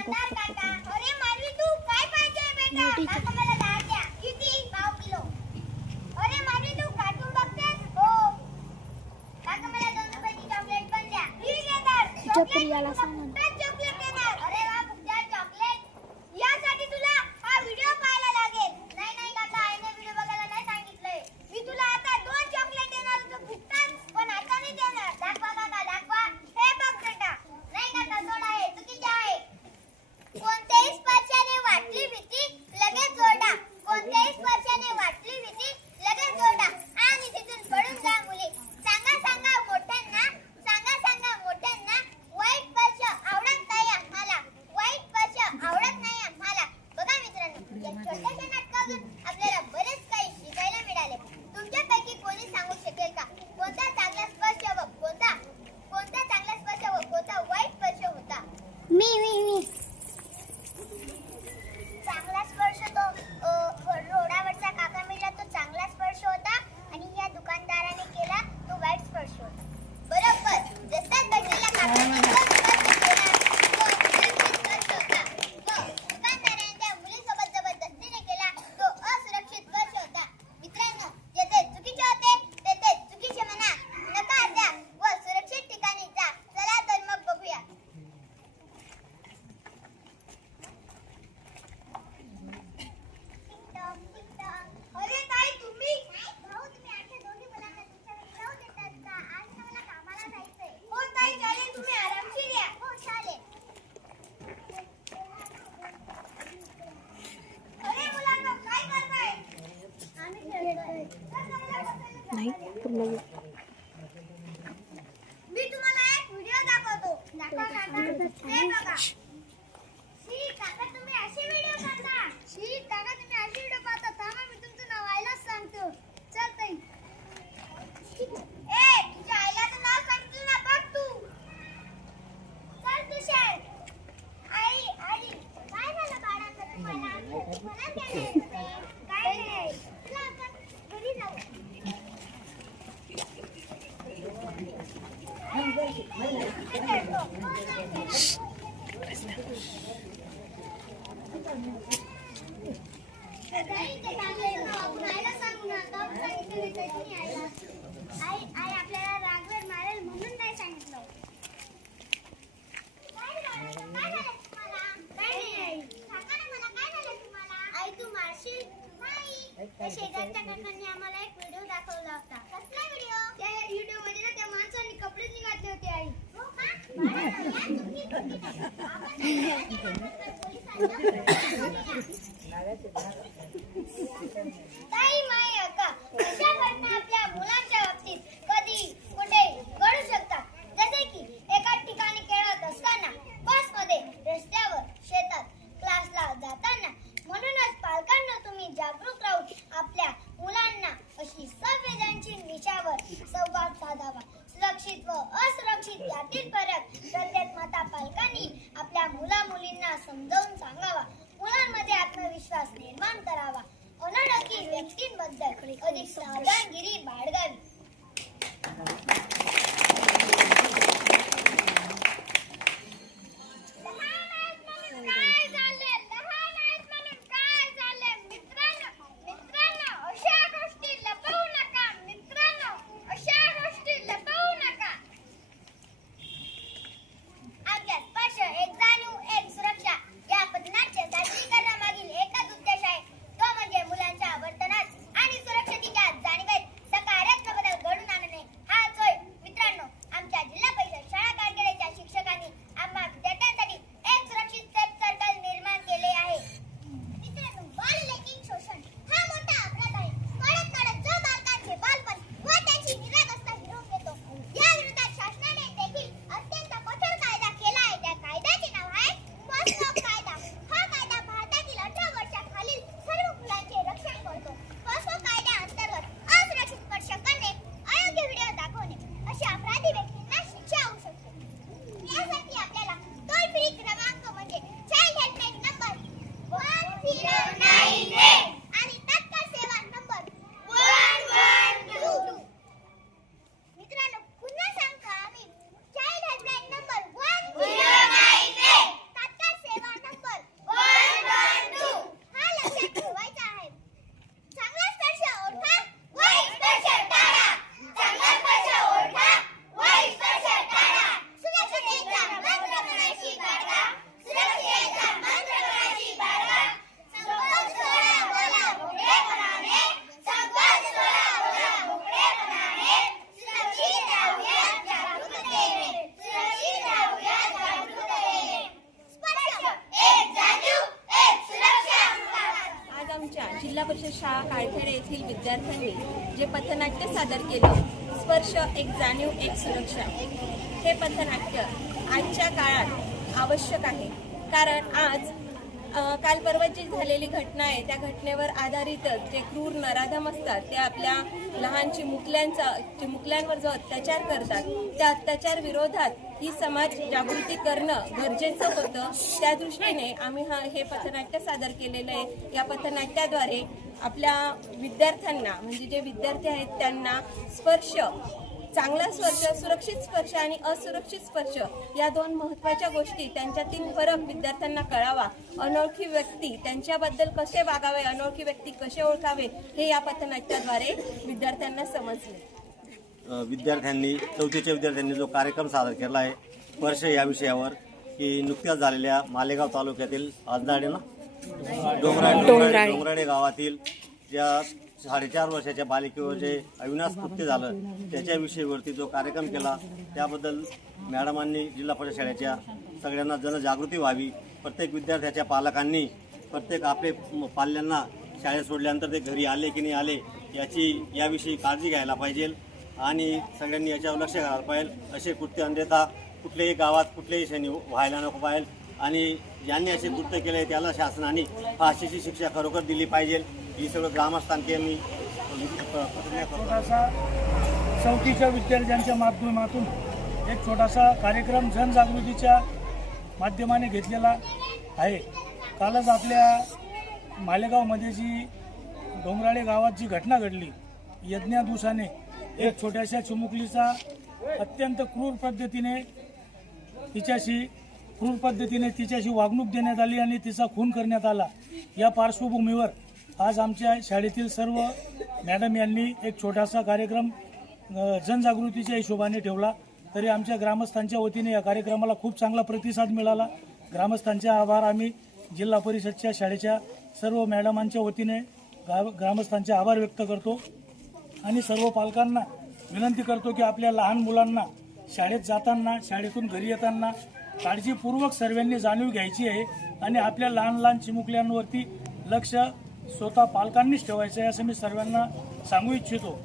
बघू शकता मोठी तिच्या प्रियाला सांग नाही पूर्ण मी तुम्हाला एक व्हिडिओ दाखवतो. हे बघा. शी काका तुम्ही असे व्हिडिओ पाहता. शी काका तुम्ही असे व्हिडिओ पाहता. थांबा मी तुमचं नाव आईला सांगतो. चल ताई. ए तुझ्या आईला तर नाव सांगितलं ना बघ तू. चल तुषार. आई आई काय झालं बाळाचं तुम्हाला? मला काय नाही. चला आपण घरी जाऊ. आई आपल्याला रागवेर मारेल म्हणून नाही सांगितलं. काय झालं तुम्हाला? काय नाही आई. सांगा ना मला काय झालं तुम्हाला? आई तू मारशील? नाही. त्या शेजारच्या काकांनी आम्हाला एक व्हिडिओ दाखवला होता. कसला व्हिडिओ? त्या व्हिडिओ मध्ये ना त्या माणसाने कपडेच नाही घातले होते आई. हो का? ताई माई अक्का अशा घटना आपल्या मुलांच्या बाबतीत कधी कुठे घडू शकतात. जसे की एका ठिकाणी खेळत असताना, बसमध्ये, रस्त्यावर, शेतात, क्लासला जाताना. म्हणूनच पालकांना तुम्ही जागरूक राहून आपल्या मुलांना अशी संवेदनशील विषयावर संवाद साधावा. सुरक्षित व असुरक्षित यातील फरक प्रत्येक माता पालकांनी आपल्या मुला मुलींना समजावून सांगावा. मुलांमध्ये आत्मविश्वास निर्माण करावा. अनोळखी व्यक्तींबद्दल अधिक सावधानगिरी बाळगावी. जिल्हा परिषद शाळा काळखेडे येथील विद्यार्थ्यांनी जे पथनाट्य सादर केलं, स्पर्श एक जाणीव एक सुरक्षा, हे पथनाट्य आजच्या काळात आवश्यक आहे. कारण आज काल परवा जी झालेली घटना आहे त्या घटनेवर आधारितच जे क्रूर नराधम असतात ते आपल्या लहान चिमुकल्यांवर जो अत्याचार करतात त्या अत्याचार विरोधात ही समाज जागृती करणं गरजेचं होतं. त्या दृष्टीने आम्ही हे पथनाट्य सादर केलेलं आहे. या पथनाट्याद्वारे आपल्या विद्यार्थ्यांना म्हणजे जे विद्यार्थी आहेत त्यांना स्पर्श, चांगला स्पर्श, सुरक्षित स्पर्श आणि असुरक्षित स्पर्श या दोन महत्त्वाच्या गोष्टी त्यांच्यातील फरक विद्यार्थ्यांना कळावा, अनोळखी व्यक्ती त्यांच्याबद्दल कसे वागावे, अनोळखी व्यक्ती कसे ओळखावे हे या पथनाट्याद्वारे विद्यार्थ्यांना समजले. विद्यार्थ्यांनी 4थीच्या विद्यार्थ्यांनी जो कार्यक्रम सादर केला आहे स्पर्श या विषयावर, की नुकत्याच झालेल्या मालेगाव तालुक्यातील डोंगराडे गावातील ज्या 4.5 वर्षाच्या बालिकेवर जे अविनाश कृत्य झालं त्याच्याविषयीवरती जो कार्यक्रम केला त्याबद्दल मॅडमांनी जिल्हा परिषद शाळेच्या सगळ्यांना जनजागृती व्हावी. प्रत्येक विद्यार्थ्याच्या पालकांनी प्रत्येक आपले पाल्यांना शाळेत सोडल्यानंतर ते घरी आले की नाही आले याविषयी काळजी घ्यायला पाहिजे आणि सगळ्यांनी याच्यावर लक्ष घालायला पाहिजे. असे कृत्य अन्यथा कुठल्याही गावात कुठल्याही क्षणी व्हायला नको पाहिजे आणि ज्यांनी असे कृत्य केले त्याला शासनाने फाशीची शिक्षा खरोखर दिली पाहिजे. ही सगळं ग्रामस्थांचे मी छोटासा 4थीच्या विद्यार्थ्यांच्या माध्यमातून एक छोटासा कार्यक्रम जनजागृतीच्या माध्यमाने घेतलेला आहे. कालच आपल्या मालेगावमध्ये जी डोंगराळे गावात जी घटना घडली, यज्ञादुसाने एक छोट्याशा चिमुकलीचा अत्यंत क्रूर पद्धतीने तिच्याशी वागणूक देण्यात आली आणि तिचा खून करण्यात आला. या पार्श्वभूमीवर आज आमच्या शाळेतील सर्व मॅडम यांनी एक छोटासा कार्यक्रम जनजागृतीच्या हिशोबाने ठेवला. तरी आमच्या ग्रामस्थांच्या वतीने या कार्यक्रमाला खूप चांगला प्रतिसाद मिळाला. ग्रामस्थांचे आभार आम्ही जिल्हा परिषदच्या शाळेच्या सर्व मॅडमांच्या वतीने ग्रामस्थांचे आभार व्यक्त करतो आणि सर्व पालकांना विनंती करतो की आपल्या लहान मुलांना शाळेत जाताना, शाळेतून घरी येताना काळजीपूर्वक सर्वांनी जाणीव घ्यायची आहे आणि आपल्या लहान चिमुकल्यांवरती लक्ष स्वतः पालकांनीच ठेवायचं आहे असं मी सर्वांना सांगू इच्छितो.